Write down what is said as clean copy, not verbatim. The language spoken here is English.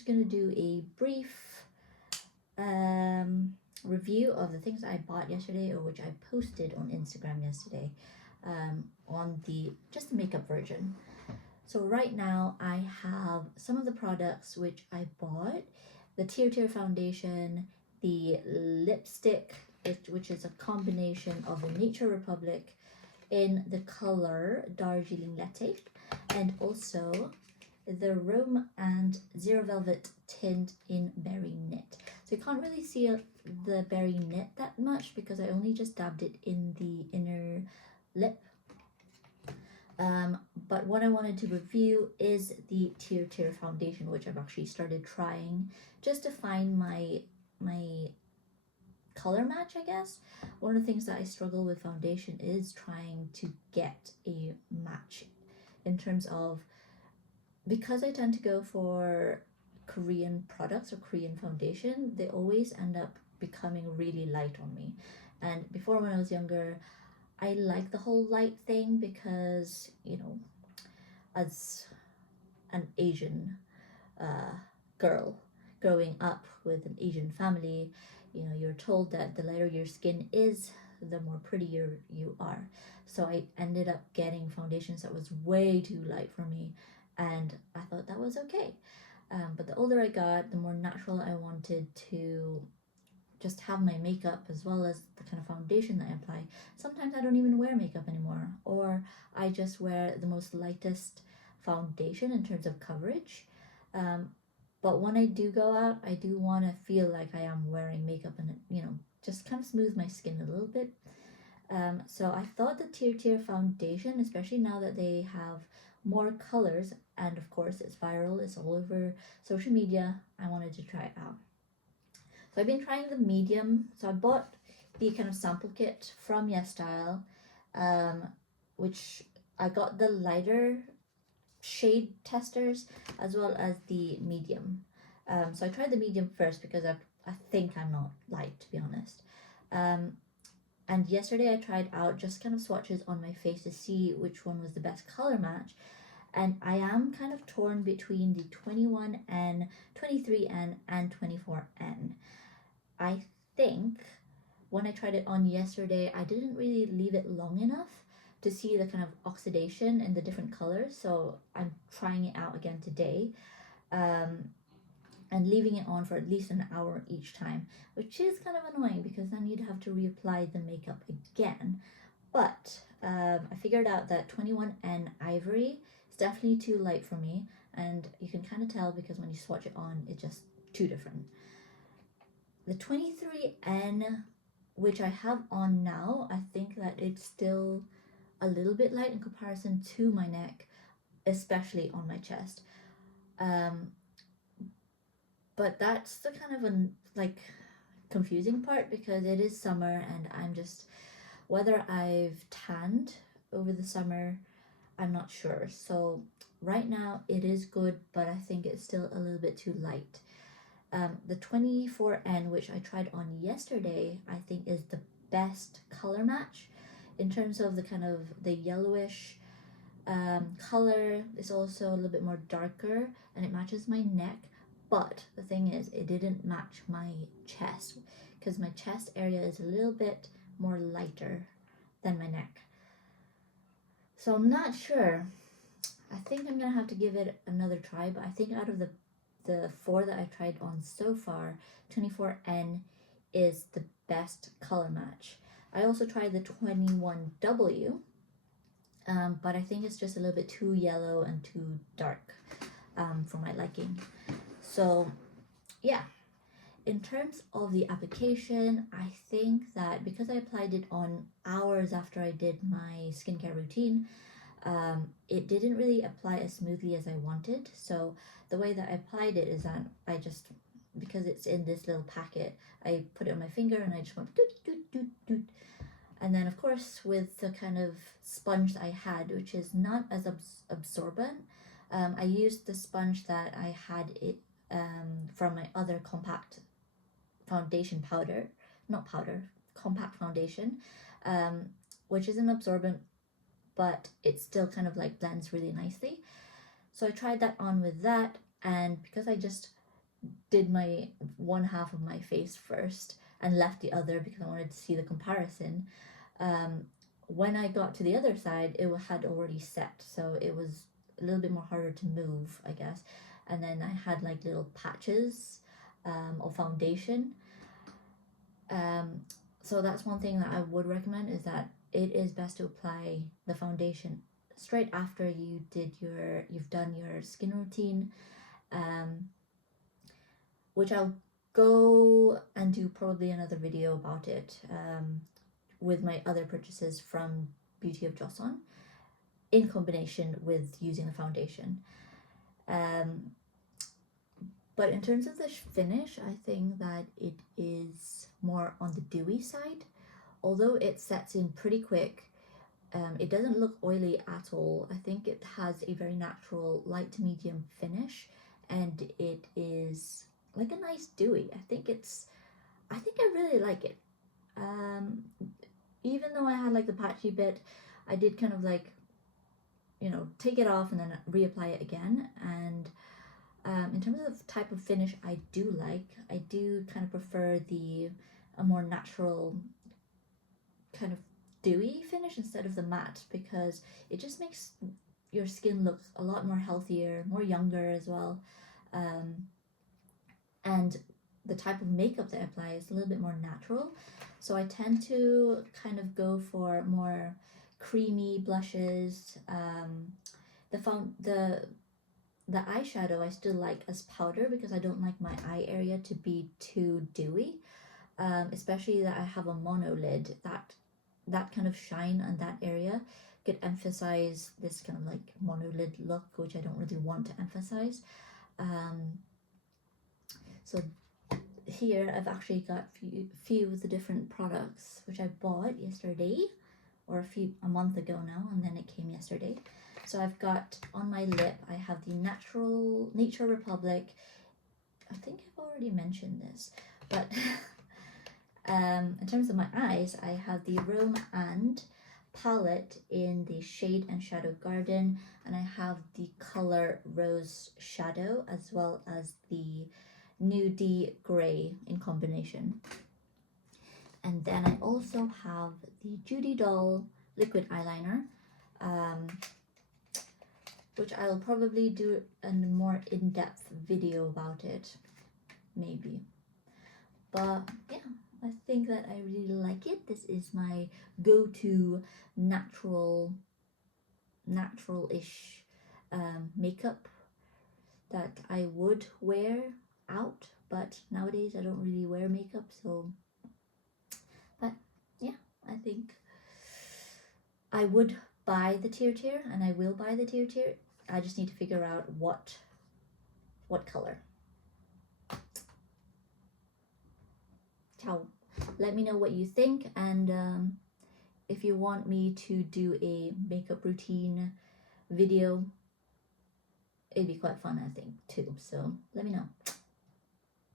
just going to do a brief review of the things I bought yesterday, or which I posted on Instagram yesterday, on the just the makeup version. So right now I have some of the products which I bought: the Tir Tir foundation, the lipstick, which is a combination of the Nature Republic in the color Darjeeling Latte, and also the Rome and Zero Velvet tint in Berry Knit. So you can't really see the Berry Knit that much because I only just dabbed it in the inner lip. But what I wanted to review is the Tir Tir foundation, which I've actually started trying just to find my color match, I guess. One of the things that I struggle with foundation is trying to get a match in terms of, because I tend to go for Korean products or Korean foundation, they always end up becoming really light on me. And before, when I was younger, I like the whole light thing because, you know, as an Asian girl growing up with an Asian family, you know, you're told that the lighter your skin is, the more prettier you are. So I ended up getting foundations that was way too light for me, and I thought that was okay. But the older I got, the more natural I wanted to just have my makeup, as well as the kind of foundation that I apply. Sometimes I don't even wear makeup anymore, or I just wear the most lightest foundation in terms of coverage. But when I do go out, I do want to feel like I am wearing makeup, and, you know, just kind of smooth my skin a little bit. So I thought the Tir Tir foundation, especially now that they have more colors, and of course it's viral, it's all over social media, I wanted to try it out. So I've been trying the medium. So I bought the kind of sample kit from YesStyle, which I got the lighter shade testers as well as the medium. So I tried the medium first because I think I'm not light, to be honest. And yesterday I tried out just kind of swatches on my face to see which one was the best color match. And I am kind of torn between the 21N, 23N, and 24N. I think when I tried it on yesterday, I didn't really leave it long enough to see the kind of oxidation in the different colors. So I'm trying it out again today, and leaving it on for at least an hour each time, which is kind of annoying because then you'd have to reapply the makeup again. But I figured out that 21N Ivory is definitely too light for me, and you can kind of tell because when you swatch it on, it's just too different. The 23N, which I have on now, I think that it's still a little bit light in comparison to my neck, especially on my chest. But that's the kind of confusing part, because it is summer and I'm just, whether I've tanned over the summer, I'm not sure. So right now it is good, but I think it's still a little bit too light. The 24N, which I tried on yesterday, I think is the best color match in terms of the kind of the yellowish color. It's also a little bit more darker and it matches my neck. But the thing is, it didn't match my chest because my chest area is a little bit more lighter than my neck. So I'm not sure. I think I'm gonna have to give it another try, but I think out of the four that I tried on so far, 24N is the best color match. I also tried the 21W, but I think it's just a little bit too yellow and too dark for my liking. So yeah, in terms of the application, I think that because I applied it on hours after I did my skincare routine, it didn't really apply as smoothly as I wanted. So the way that I applied it is that I just, because it's in this little packet, I put it on my finger and I just went doot, doot, doot, doot. And then of course with the kind of sponge I had, which is not as absorbent, I used the sponge that I had it from my other compact foundation powder, not powder, compact foundation, which isn't absorbent, but it still kind of like blends really nicely. So I tried that on with that, and because I just did my one half of my face first and left the other because I wanted to see the comparison. When I got to the other side, it had already set, so it was a little bit more harder to move, I guess. And then I had like little patches of foundation. So that's one thing that I would recommend, is that it is best to apply the foundation straight after you've done your skin routine, which I'll go and do probably another video about it with my other purchases from Beauty of Joseon in combination with using the foundation. But in terms of the finish, I think that it is more on the dewy side. Although it sets in pretty quick, it doesn't look oily at all. I think it has a very natural light to medium finish, and it is like a nice dewy. I think I really like it. Even though I had like the patchy bit, I did kind of like, take it off and then reapply it again. And in terms of type of finish I do like, I do kind of prefer a more natural kind of dewy finish instead of the matte, because it just makes your skin look a lot more healthier, more younger as well. And the type of makeup that I apply is a little bit more natural, so I tend to kind of go for more creamy blushes. The eyeshadow I still like as powder because I don't like my eye area to be too dewy, especially that I have a mono lid. That kind of shine on that area could emphasize this kind of like mono lid look, which I don't really want to emphasize. So here I've actually got few of the different products which I bought yesterday, or a month ago now, and then it came yesterday. So I've got on my lip, I have the Nature Republic. I think I've already mentioned this, but in terms of my eyes, I have the Rome and palette in the Shade and Shadow Garden, and I have the color Rose Shadow as well as the Nudie Gray in combination. And then I also have the Judy Doll liquid eyeliner, which I'll probably do a more in-depth video about it, maybe. But yeah, I think that I really like it. This is my go-to natural-ish makeup that I would wear out, but nowadays I don't really wear makeup, so. But yeah, I think I would buy the Tir Tir, and I will buy the Tir Tir. I just need to figure out what color. Ciao. Let me know what you think, and if you want me to do a makeup routine video, it'd be quite fun, I think, too. So let me know.